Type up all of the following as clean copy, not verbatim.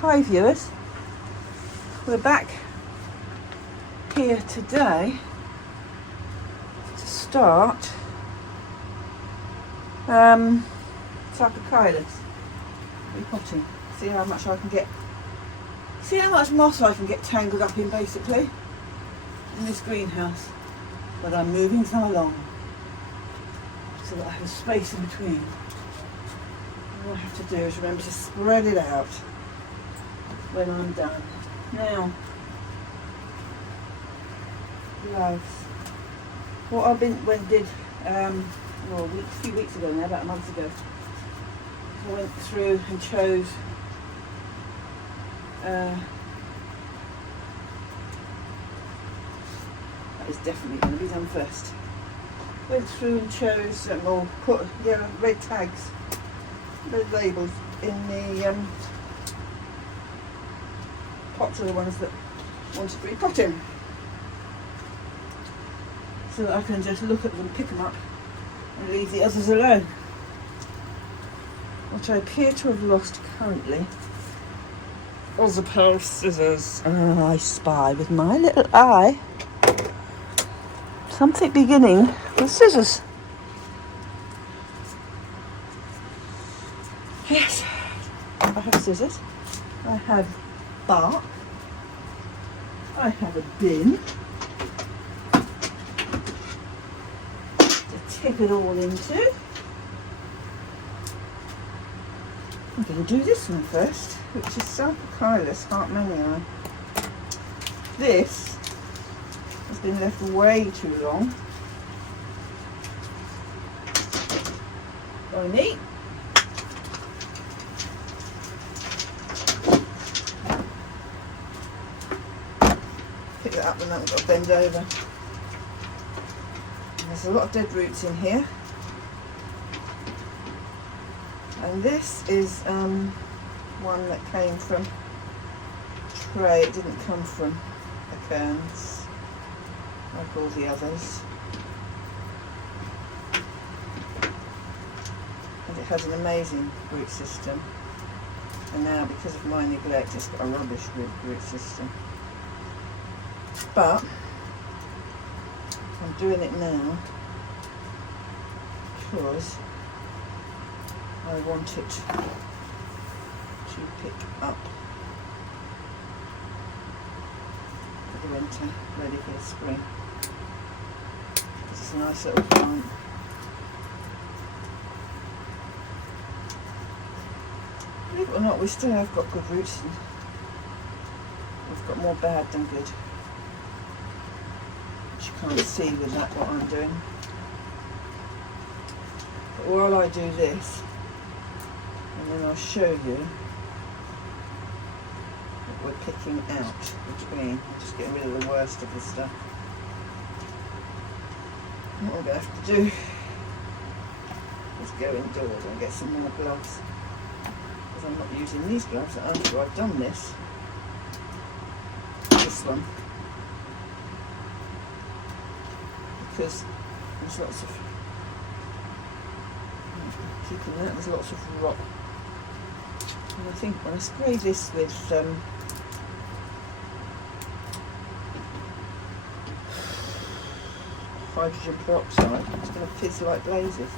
Hi viewers, we're back here today to start Sarcochilus repotting. See how much moss I can get tangled up in, basically, in this greenhouse. But I'm moving some along so that I have a space in between. All I have to do is remember to spread it out when I'm done. Now, gloves. What I did a few weeks ago now, about a month ago, I went through and chose that is definitely going to be done first. Went through and chose or put red tags, red labels in the pots are the ones that wanted to be put in, so that I can just look at them, pick them up and leave the others alone, which I appear to have lost currently. Was a pair of scissors. I spy with my little eye something beginning with scissors. Yes, I have scissors, I have bark, I have a bin to tip it all into. I'm going to do this one first, which is Sarcochilus hartmannii. This has been left way too long by me. Pick that up and I've got to bend over. And there's a lot of dead roots in here. And this is one that came from a tray. It didn't come from the cairns like all the others. And it has an amazing root system. And now, because of my neglect, it's got a rubbish root system. But I'm doing it now because I want it to pick up for the winter, ready for the spring. It's a nice little plant. Believe it or not, we still have got good roots, and we've got more bad than good. Which you can't see with that what I'm doing. But while I do this, and then I'll show you what we're picking out between. I'm just getting rid of the worst of the stuff. What I'm going to have to do is go indoors and get some more gloves, because I'm not using these gloves after I've done this one, because there's lots of keeping that, there's lots of rot. And I think when I spray this with hydrogen peroxide, it's going to fizz like blazes.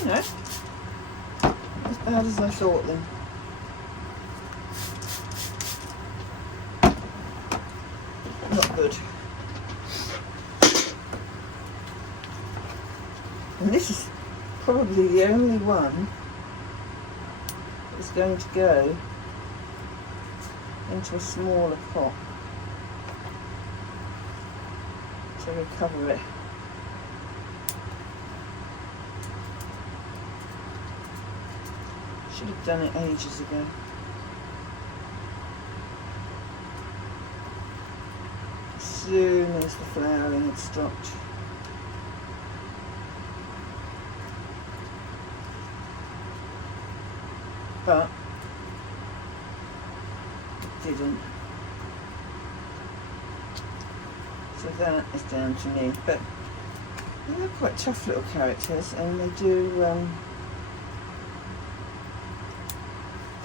You know, as bad as I thought then. Not good. And this is probably the only one that's going to go into a smaller pot to recover it. Should have done it ages ago. As soon as the flowering had stopped. But it didn't. So that is down to me. But they're quite tough little characters, and they do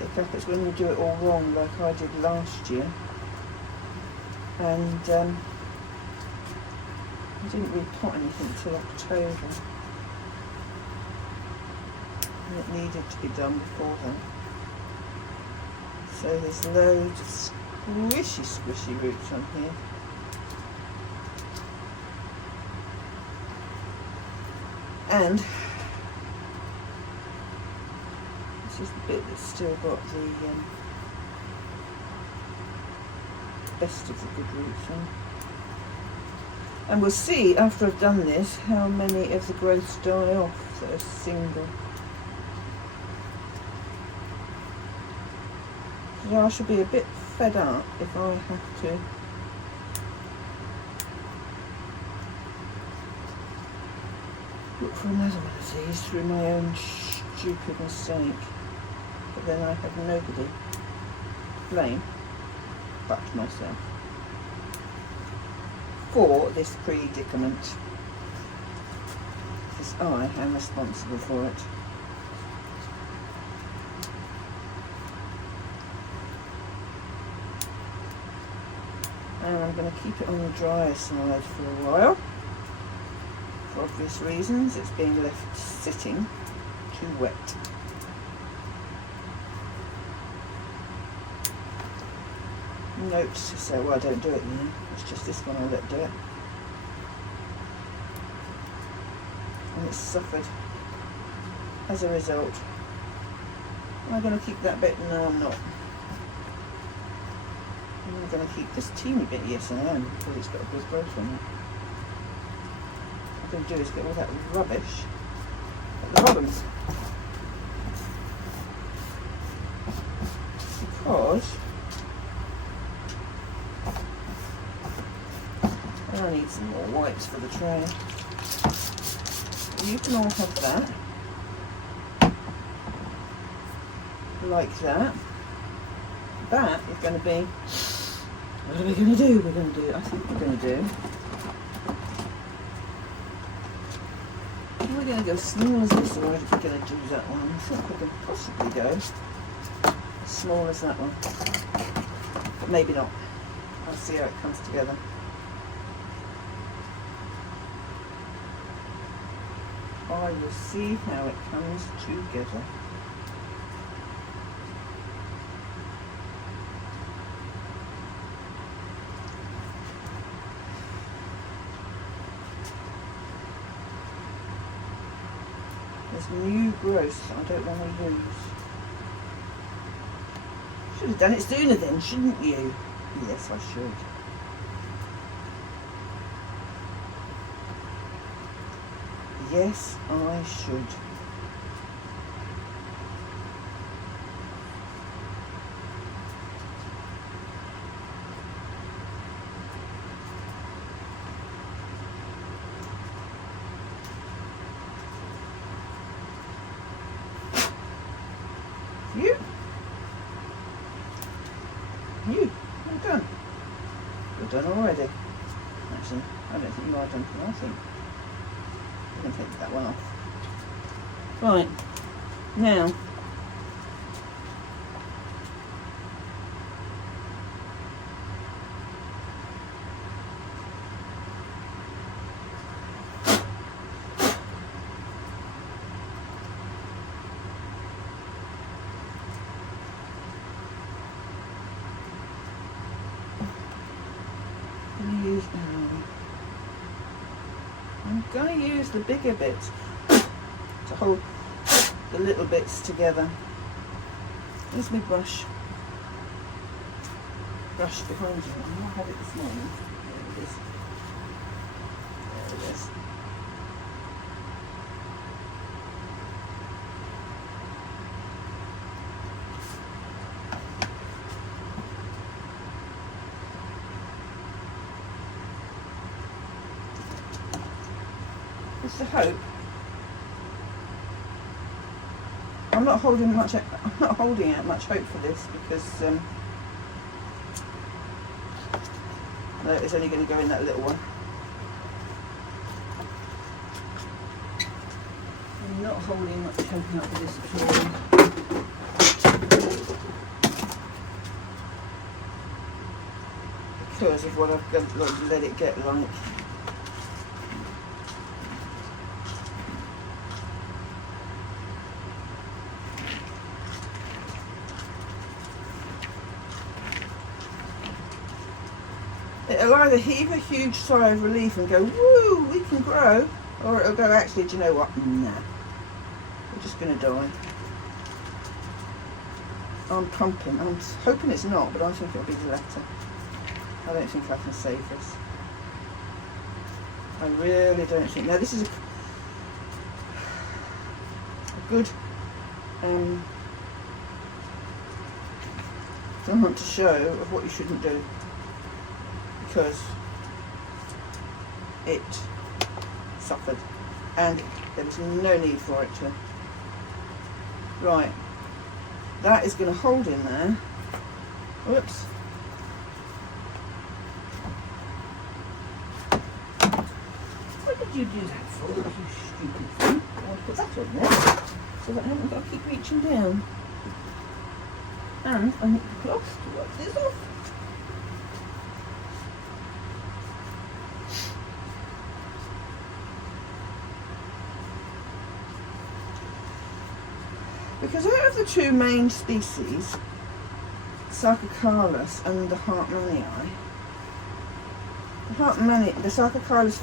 hiccup is when you do it all wrong, like I did last year. And I didn't repot anything till October. And it needed to be done before that. So there's loads of squishy roots on here. And this is the bit that's still got the best of the good roots on. And we'll see after I've done this how many of the growths die off that are single. So I shall be a bit fed up if I have to look for another one of these through my own stupid mistake. But then I have nobody to blame but myself for this predicament, because I am responsible for it. And I'm going to keep it on the drier side for a while. For obvious reasons, it's being left sitting too wet. Note to say, well, I don't do it now, it's just this one I let do it. And it's suffered as a result. Am I going to keep that bit? No, I'm not. I'm going to keep this teeny bit, yes I am, because it's got a good growth on it. What I'm going to do is get all that rubbish at the bottom. Because I need some more wipes for the tray. You can all have that. Like that. That is going to be, what are we going to do? I think we're going to do, are we going to go as small as this, or are we going to do that one? I think we can possibly go as small as that one, but maybe not. I'll see how it comes together. I will see how it comes together. There's new growth that I don't want to lose. Should have done it sooner then, shouldn't you? Yes, I should. Yes, I should. You, well done. You're done already. Actually, I don't think you are done, I think. I'm going to take that one off. Right, now, I'm going to use the bigger bits to hold the little bits together. Here's my brush. Brush behind you. I had it this morning. There it is. There it is. Just to hope. I'm not holding out much hope for this because no, it's only going to go in that little one. I'm not holding much hope out for this at all. because of what I've got to let it get like. It'll either heave a huge sigh of relief and go, woo, we can grow, or it'll go, actually, do you know what? Nah, we're just going to die. I'm pumping. I'm hoping it's not, but I think it'll be the latter. I don't think I can save this. I really don't think. Now, this is a good someone to show of what you shouldn't do, because it suffered and there was no need for it to. Right, that is going to hold in there. Whoops. What did you do that for, you stupid thing? I want to put that on there so that I haven't got to keep reaching down. And I need the cloth to wipe this off. Because out of the two main species, Sarcochilus and the Hartmannii, the Sarcochilus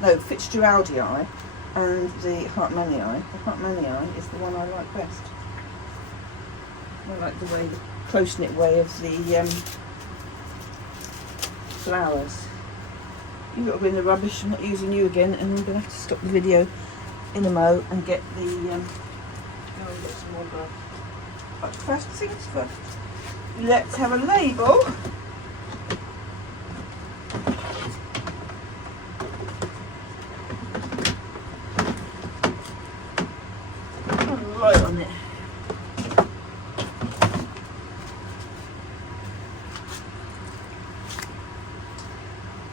Fitzgeraldii and the Hartmannii is the one I like best. I like the way, the close-knit way of the flowers. You've got to go in the rubbish. I'm not using you again, and I'm going to have to stop the video in a mo and get the get some more glove. But first things first, let's have a label. Right on it.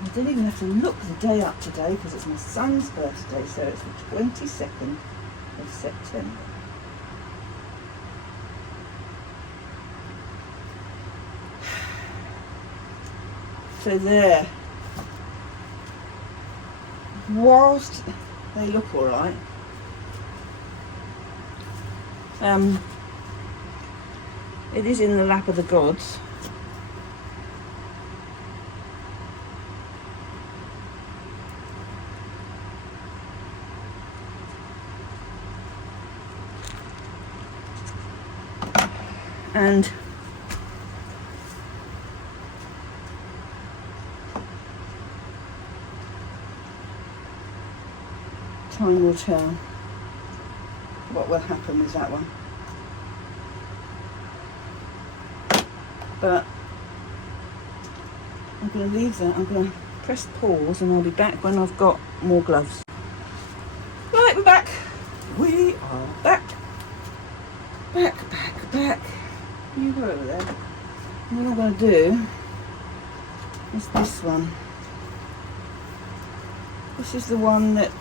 I don't even have to look the day up today because it's my son's birthday, so it's the 22nd of September. So there, whilst they look alright, it is in the lap of the gods. And time will tell what will happen with that one. But I'm going to leave that. I'm going to press pause and I'll be back when I've got more gloves. Right, we're back. We are back. Back. You go over there. And what I'm going to do is this one. This is the one that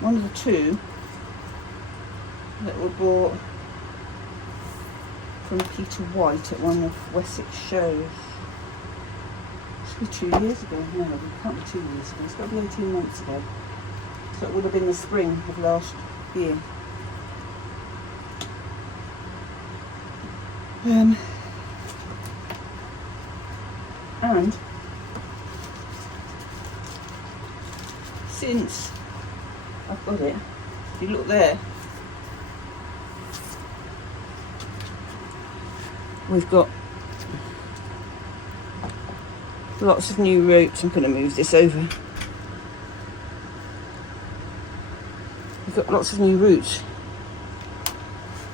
one of the two that were bought from Peter White at one of Wessex shows. It should be 2 years ago. No, it can't be 2 years ago. It's got to be 18 months ago. So it would have been the spring of last year. And since I've got it, if you look there, we've got lots of new roots. I'm going to move this over. We've got lots of new roots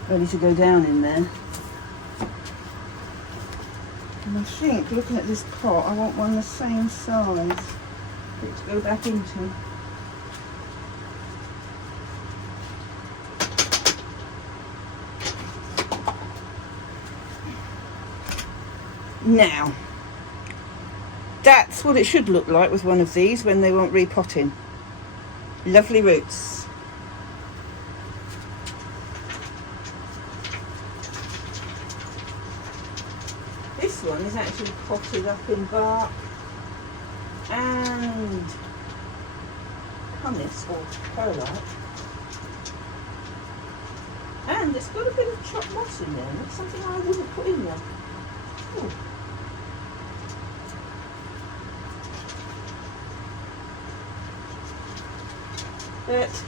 ready to go down in there. And I think, looking at this pot, I want one the same size for it to go back into. Now, that's what it should look like with one of these when they want repotting. Lovely roots. is actually potted up in bark and pumice or perlite. And it's got a bit of chopped moss in there. That's something I wouldn't put in there. Ooh. But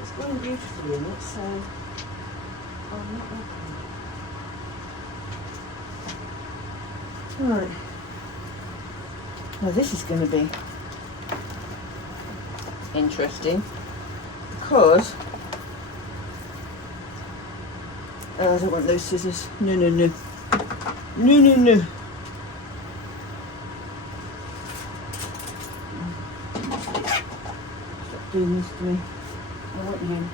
it's grown beautifully in it, so I'm not looking. Right. Now this is going to be interesting because I don't want those scissors. No, no, no. No, no, no. Stop doing this to me. I want him.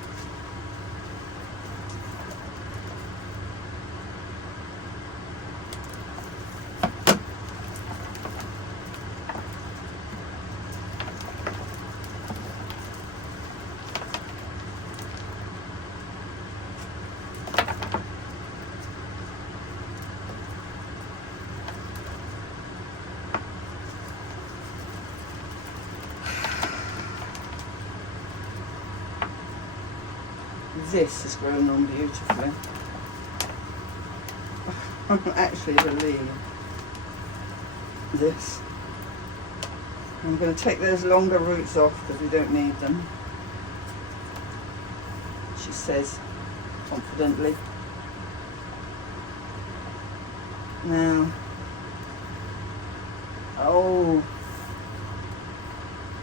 This has grown on beautifully. I can't actually believe this. I'm going to take those longer roots off because we don't need them, she says confidently. Now, oh,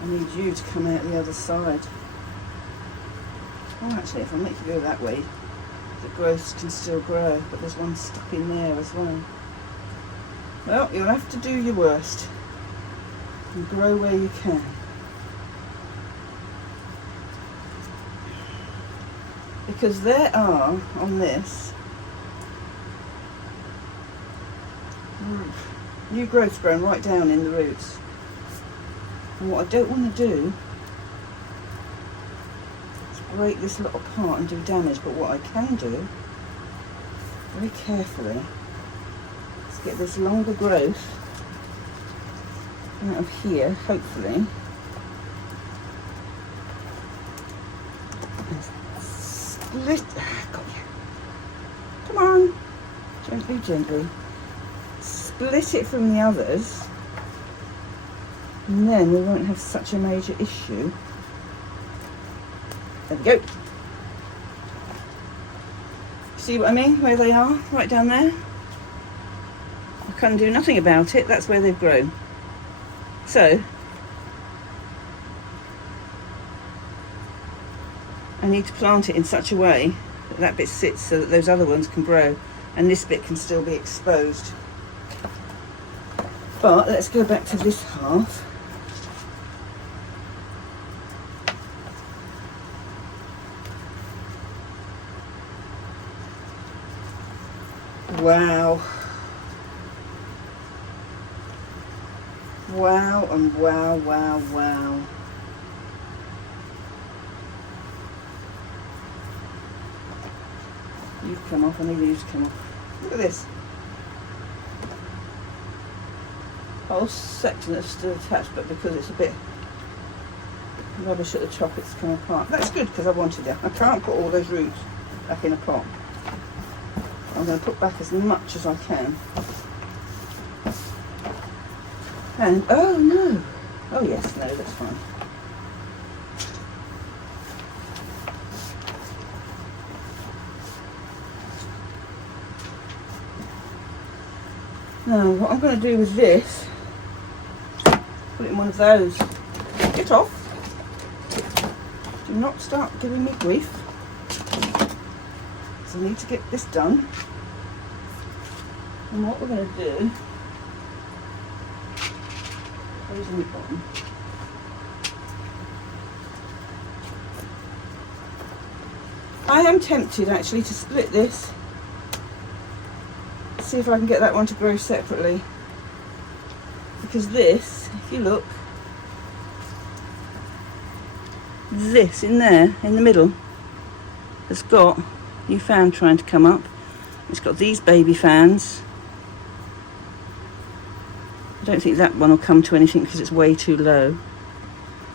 I need you to come out the other side. Oh, actually, if I make you go that way, the growths can still grow, but there's one stuck in there as well. Well, you'll have to do your worst and grow where you can. Because there are, on this, new growth's grown right down in the roots. And what I don't want to do break this lot apart and do damage, but what I can do very carefully is get this longer growth out of here, hopefully, and split. Got you. Come on, gently, gently. Split it from the others, and then we won't have such a major issue. There we go. See what I mean? Where they are, right down there. I can do nothing about it. That's where they've grown. So I need to plant it in such a way that that bit sits so that those other ones can grow and this bit can still be exposed. But let's go back to this half. Wow. Wow and wow, wow, wow. You've come off, I need you to come off. Look at this. Whole section that's still attached, but because it's a bit rubbish at the top, it's come apart. That's good because I wanted it. I can't put all those roots back in a pot. I'm going to put back as much as I can. And, oh no. Oh yes, no, that's fine. Now, what I'm going to do with this, put it in one of those. Get off. Do not start giving me grief. So I need to get this done. And what we're going to do, those in the bottom. I am tempted actually to split this. See if I can get that one to grow separately. Because this, if you look, this in there, in the middle, has got new fan trying to come up. It's got these baby fans don't think that one will come to anything because it's way too low.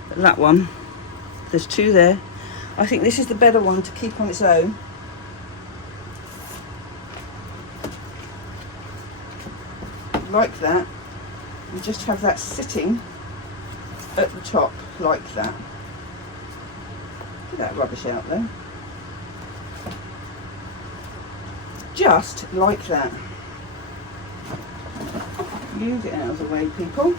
But that one, there's two there. I think this is the better one to keep on its own. Like that. And just have that sitting at the top like that. Get that rubbish out there. Just like that. You get out of the way, people.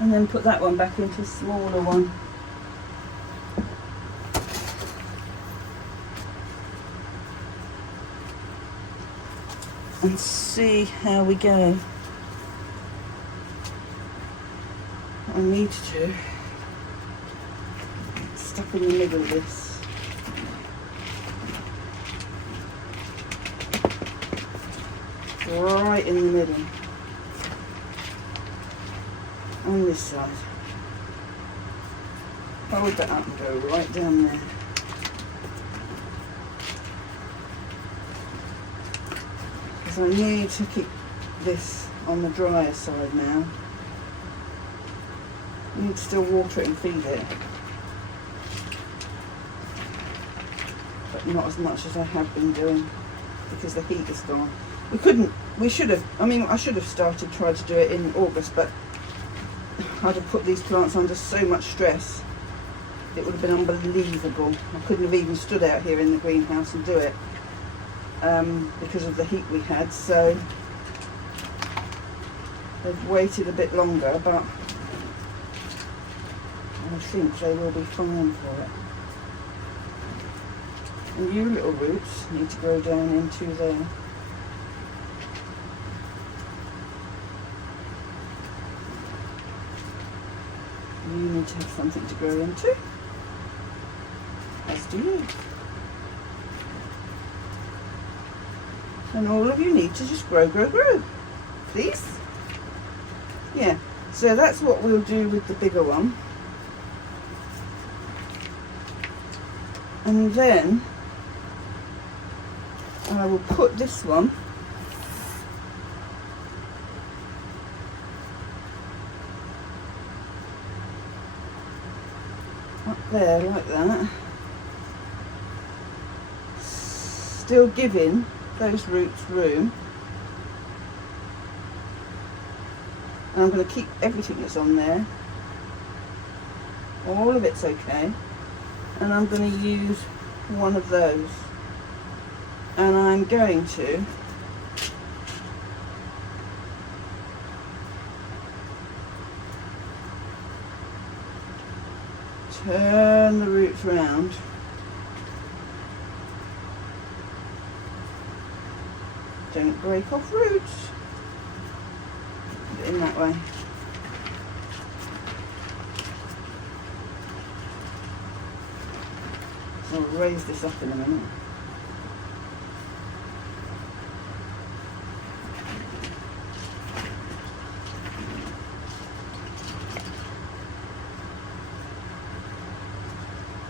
And then put that one back into a smaller one. And see how we go. I need to stuck in the middle of this. Right in the middle. On this side. Hold that up and go right down there. Because I need to keep this on the drier side now. I need to still water it and feed it. But not as much as I have been doing because the heat is gone. I should have tried to do it in August, but I'd have put these plants under so much stress. It would have been unbelievable. I couldn't have even stood out here in the greenhouse and do it because of the heat we had. So they've waited a bit longer, but I think they will be fine for it. And you little roots need to go down into there. You need to have something to grow into, as do you. And all of you need to just grow, please. Yeah, so that's what we'll do with the bigger one. And then I will put this one up there like that, still giving those roots room. And I'm going to keep everything that's on there, all of it's okay, and I'm going to use one of those, and I'm going to turn the roots round don't break off roots. Put it in that way. So I'll raise this up in a minute.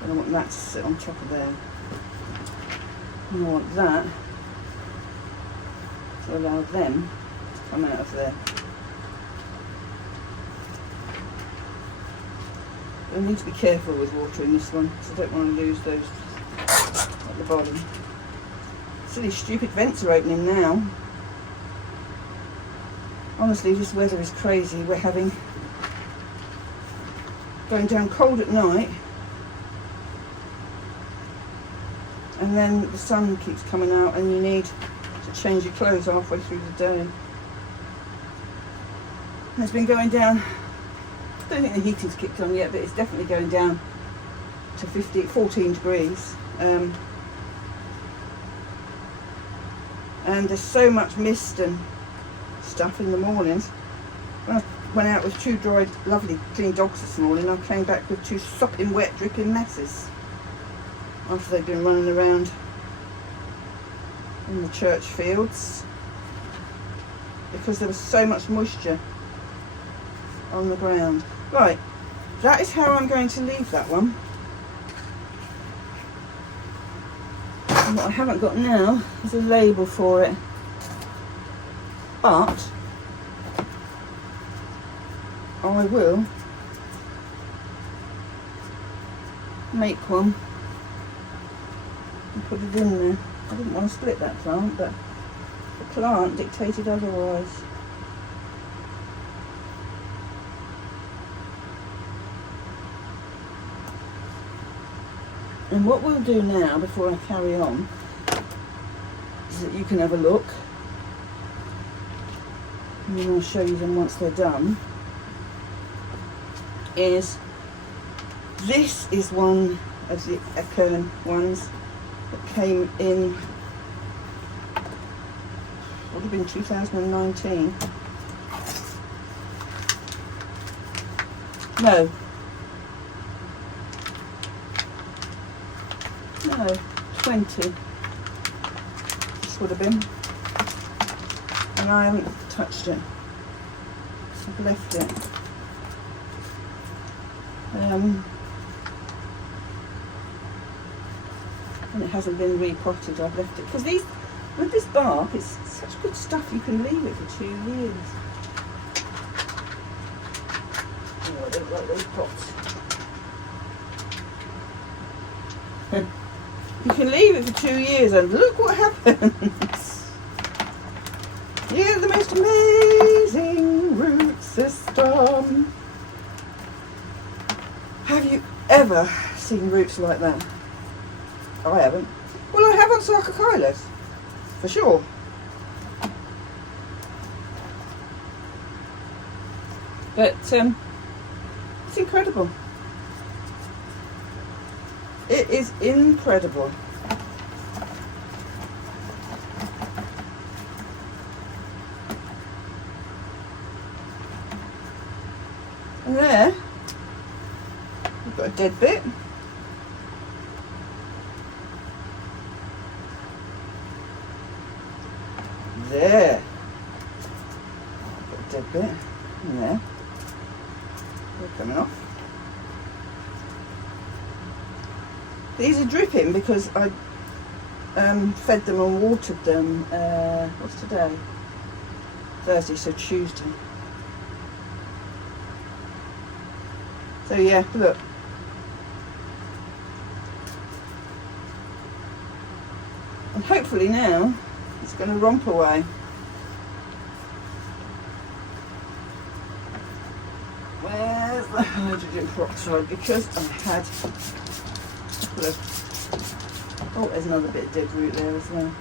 I don't want that to sit on top of there. I want that to allow them to come out of there. I need to be careful with watering this one because I don't want to lose those at the bottom. Silly stupid vents are opening now. Honestly, this weather is crazy. We're going down cold at night, and then the sun keeps coming out and you need to change your clothes halfway through the day. And it's been going down, I don't think the heating's kicked on yet, but it's definitely going down to 14 degrees. And there's so much mist and stuff in the mornings. When I went out with two dried, lovely, clean dogs this morning, I came back with two sopping wet, dripping messes after they've been running around in the church fields because there was so much moisture on the ground. Right, that is how I'm going to leave that one. And what I haven't got now is a label for it. but I will make one and put it in there. I didn't want to split that plant, but the plant dictated otherwise. And what we'll do now, before I carry on, is that you can have a look, and then I'll show you them once they're done, is this is one of the acorn ones that came in, would have been 2019. No, 20. This would have been. And I haven't touched it. I've left it. And it hasn't been repotted. I've left it. Because these, with this bark, it's such good stuff, you can leave it for 2 years. Oh, I don't like those pots. You can leave it for 2 years and look what happens. You get the most amazing root system. Have you ever seen roots like that? I haven't. Well, I have on Sarcochilus, for sure. But it's incredible. It is incredible. And there, we've got a dead bit. There. Got a dead bit in there. They're coming off. These are dripping because I fed them and watered them, what's today? Thursday, so Tuesday. So yeah, look. And hopefully now it's going to romp away. Where's the hydrogen peroxide? Because I had... Oh, there's another bit of dead root there as well.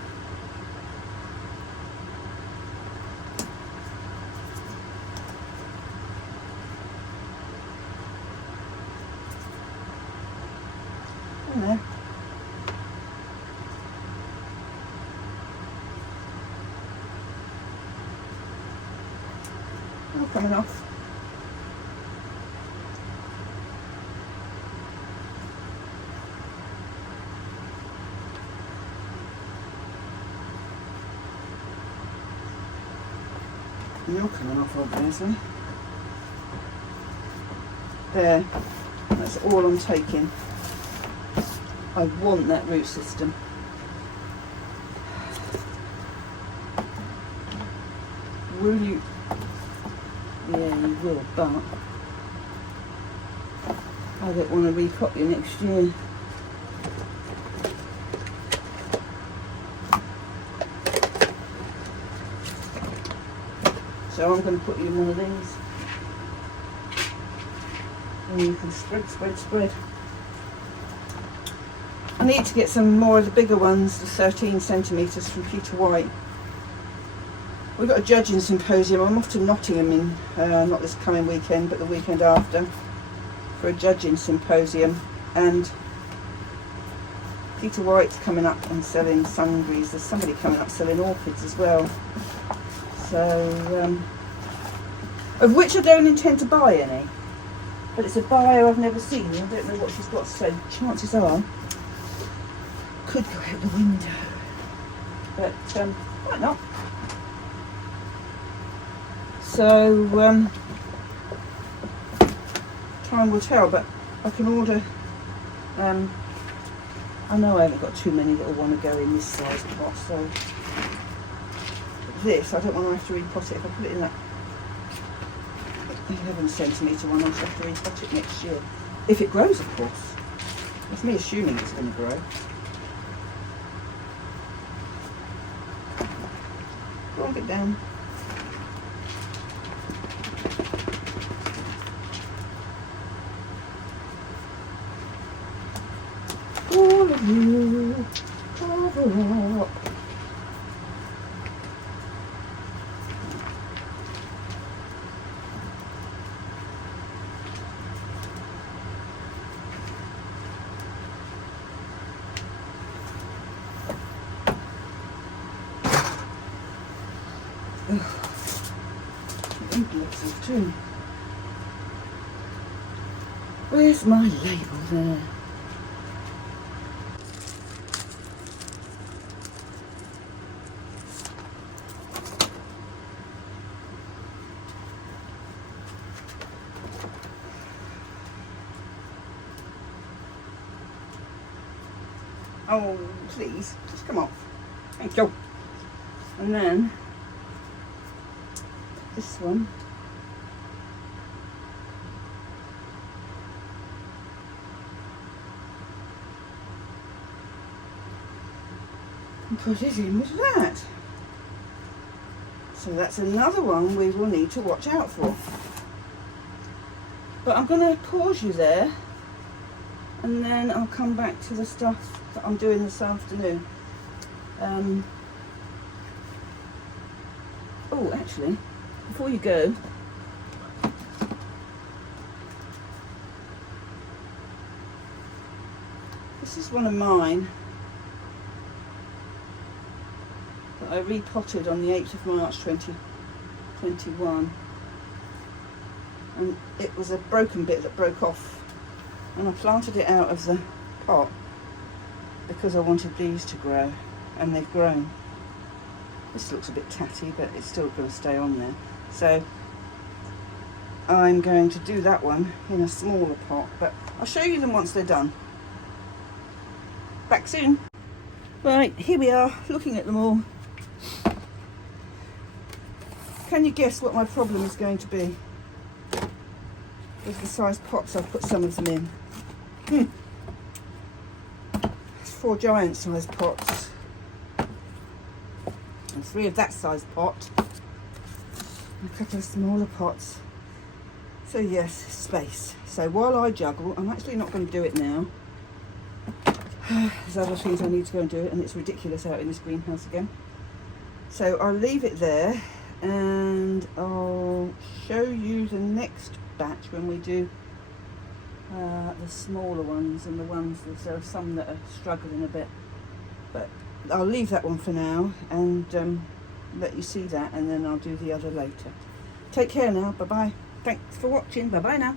In there. All coming off. You're coming off, obviously. There, that's all I'm taking. I want that root system. Will you? Yeah, you will, but I don't want to repot you next year. So I'm going to put you in one of these, and you can spread, spread, spread. I need to get some more of the bigger ones, the 13 centimetres from Peter White. We've got a judging symposium. I'm off to Nottingham in, not this coming weekend, but the weekend after, for a judging symposium. And Peter White's coming up and selling sundries. There's somebody coming up selling orchids as well. So, of which I don't intend to buy any, but it's a bio I've never seen. I don't know what she's got, so chances are could go out the window, but might not. So time will tell, but I can order. I know I haven't got too many that will want to go in this size pot, so this, I don't want to have to repot it. If I put it in that 11cm one, I'll have to repot it next year. If it grows, of course. That's me assuming it's going to grow. Drag it down. All of you, cover up. Too. Where's my label there? Oh, please, just come off. Thank you. And then this one. And put it in with that. So that's another one we will need to watch out for. But I'm going to pause you there, and then I'll come back to the stuff that I'm doing this afternoon. Oh, actually, before you go, this is one of mine that I repotted on the 8th of March 2021, and it was a broken bit that broke off, and I planted it out of the pot because I wanted these to grow, and they've grown. This looks a bit tatty, but it's still going to stay on there. So I'm going to do that one in a smaller pot, but I'll show you them once they're done. Back soon. Right, here we are, looking at them all. Can you guess what my problem is going to be with the size pots I've put some of them in? It's 4 giant size pots and 3 of that size pot and a couple of smaller pots. So yes, space. So while I juggle, I'm actually not going to do it now. There's other things I need to go and do, and it's ridiculous out in this greenhouse again. So I'll leave it there, and I'll show you the next batch when we do the smaller ones and the ones that there are some that are struggling a bit. But I'll leave that one for now and let you see that, and then I'll do the other later. Take care now. Bye bye. Thanks for watching. Bye bye now.